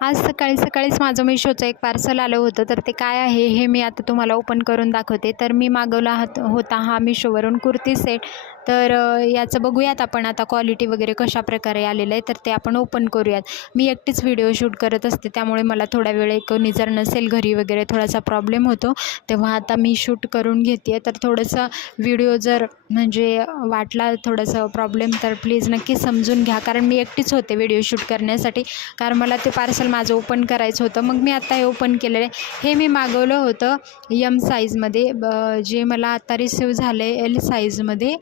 आज सकाळीच माझं मिशोचं एक पार्सल आलं होतं, तर ते काय आहे हे मी आता तुम्हाला ओपन करून दाखवते. तर मी मागवला होता हा मिशोवरून कुर्ती सेट. तर याचं बघूयात आपण आता क्वालिटी वगैरे कशाप्रकारे आलेलं आहे, तर ते आपण ओपन करूयात. मी एकटीच व्हिडिओ शूट करत असते, त्यामुळे मला थोडा वेळ एक जर नसेल घरी वगैरे थोडासा प्रॉब्लेम होतो, तेव्हा आता मी शूट करून घेते. तर थोडंसं व्हिडिओ जर म्हणजे वाटला थोडंसं प्रॉब्लेम तर प्लीज नक्की समजून घ्या, कारण मी एकटीच होते व्हिडिओ शूट करण्यासाठी. कारण मला ते पार्सल माझं ओपन करायचं होतं. मग मी आता हे ओपन केलेलं आहे. हे मी मागवलं होतं एम साईजमध्ये, जे मला आता रिसीव झालं आहे एल साईजमध्ये,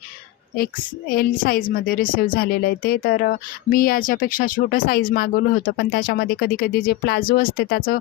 एल साईजमध्ये रिसीव झालेलं आहे ते. तर मी याच्यापेक्षा छोटं साईज मागवलं होतं, पण त्याच्यामध्ये कधी जे प्लाझो असते त्याचं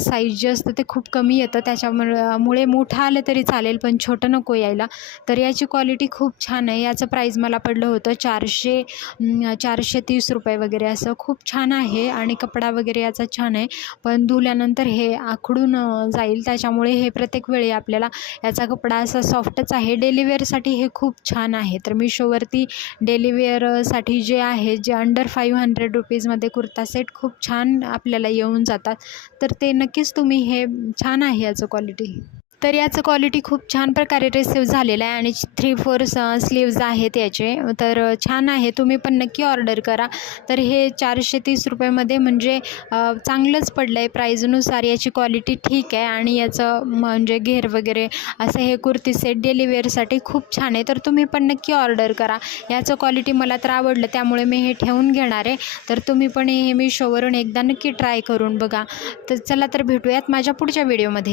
साईज जे असतं ते खूप कमी येतं. त्याच्यामुळे मोठं आलं तरी चालेल, पण छोटं नको यायला. तर याची क्वालिटी खूप छान आहे. याचं प्राईज मला पडलं होतं 430 रुपये वगैरे असं. खूप छान आहे आणि कपडा वगैरे याचा छान आहे, पण धुल्यानंतर हे आखडून जाईल. त्याच्यामुळे हे प्रत्येक वेळी आपल्याला याचा कपडा असा सॉफ्टच आहे. डेली वेअरसाठी हे खूप छान आहे. तर मिशोवरती डेली वेअरसाठी जे आहे, जे अंडर 500 रुपीजमध्ये कुर्ता सेट खूप छान आपल्याला येऊन जातात. तर ते नक्कीच तुम्ही हे छान आहे याचं क्वालिटी. तर याचं क्वालिटी खूप छान प्रकारे रिसीव झालेलं आहे आणि 3/4 स्लीव्ज आहेत याचे. तर छान आहे, तुम्ही पण नक्की ऑर्डर करा. तर हे 430 रुपयेमध्ये म्हणजे चांगलंच पडलं आहे प्राईजनुसार. याची क्वालिटी ठीक आहे आणि याचं म्हणजे घेर वगैरे असं हे कुर्ती सेट डेली वेअरसाठी खूप छान आहे. तर तुम्ही पण नक्की ऑर्डर करा. याचं क्वालिटी मला तर आवडलं, त्यामुळे मी हे ठेवून घेणार आहे. तर तुम्ही पण हे मिशोवरून एकदा नक्की ट्राय करून बघा. तर चला तर भेटूयात माझ्या पुढच्या व्हिडिओमध्ये.